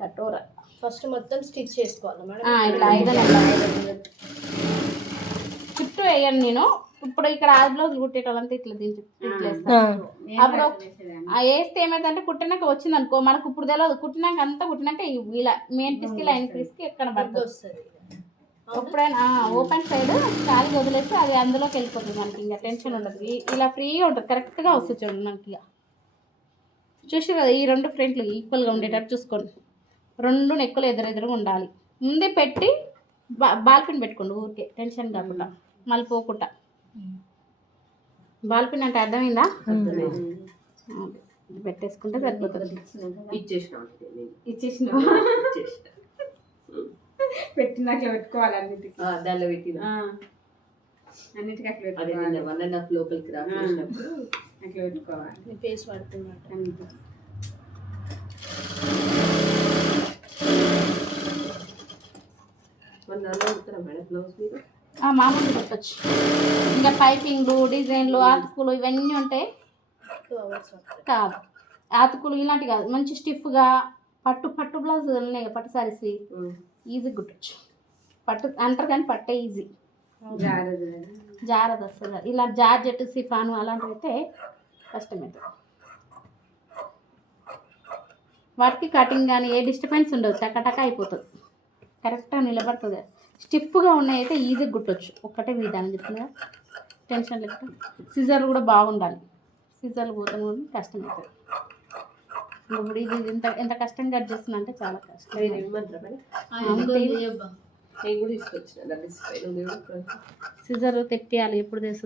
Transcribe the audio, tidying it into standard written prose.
కటోరా first మొత్తం stitch చేసుకోవాలి madam. ఇట్లా 5 చుట్టూ వేయండి. నేను ఇప్పుడు ఇక్కడ ఆ బ్లౌజ్ కుట్టేటోళ్ళంతా ఇట్లా అప్పుడు వేస్తే ఏమైందంటే కుట్టినాక వచ్చింది అనుకో, మనకు ఇప్పుడు తెలియదు. కుట్టినాక అంతా కుట్టినాక ఇలా మెయిన్ పీస్కి లైన్ పీస్కి ఎక్కడ పడుతుంది వస్తుంది. ఎప్పుడైనా ఓపెన్ సైడ్ ఖాళీ వదిలేస్తే అది అందులోకి వెళ్ళిపోతుంది. మనకి ఇంకా టెన్షన్ ఉండదు. ఇలా ఫ్రీగా ఉంటుంది, కరెక్ట్గా వస్తుంది చూడండి మనకి. ఇక చూసి కదా ఈ 2 ఫ్రంట్లు ఈక్వల్గా ఉండేటట్టు చూసుకోండి. 2 నెక్కులు ఎదురెదురుగా ఉండాలి. ముందే పెట్టి బాల్పిన్ పెట్టుకోండి, ఊరికే టెన్షన్ కాకుండా మళ్ళీ పోకుండా. బాల్పిన్ అంటే అర్థమైందా? పెట్టేసుకుంటే సరిపోతుంది. ఇచ్చేసిన పెట్టినాక పెట్టుకోవాలి. అన్నిటికీ దానిలో పెట్టిన అన్నిటికీ అట్లా అది 1.5 లోపలికి రాసినప్పుడు అట్లా పెట్టుకోవాలి. ఫేస్ పడుతున్నట్టు మామూలు పెట్టచ్చు. ఇంకా పైపింగ్లు, డిజైన్లు, ఆతుకులు ఇవన్నీ ఉంటాయి. 2 hours కాదు, ఆతుకులు ఇలాంటి కాదు, మంచి స్టిఫ్గా పట్టు బ్లౌజ్ ఉన్నాయి. పట్టు సారీస్ ఈజీ కుట్టచ్చు. పట్టు అంటారు కానీ పట్టే ఈజీ, జారదు అసలు. ఇలా జార్జెట్, సిఫాను అలాంటివి అయితే కష్టమవుతుంది. వాటికి కటింగ్ కానీ ఏ డిస్టర్బెన్స్ ఉండదు, టక అయిపోతుంది, కరెక్ట్గా నిలబడుతుంది. స్టిఫ్గా ఉన్నాయి అయితే ఈజీగా కుట్టచ్చు. ఒక్కటే విధానం చెప్తున్నా, టెన్షన్ లేక. సిజర్లు కూడా బాగుండాలి. సిజర్లు పోతే కూడా కష్టమవుతుంది. ఇప్పుడు ఇది ఎంత కష్టంగా కట్ చేస్తున్నా అంటే చాలా కష్టం. సిజర్ తెప్పియాలి, ఎప్పుడు తెస్తుంది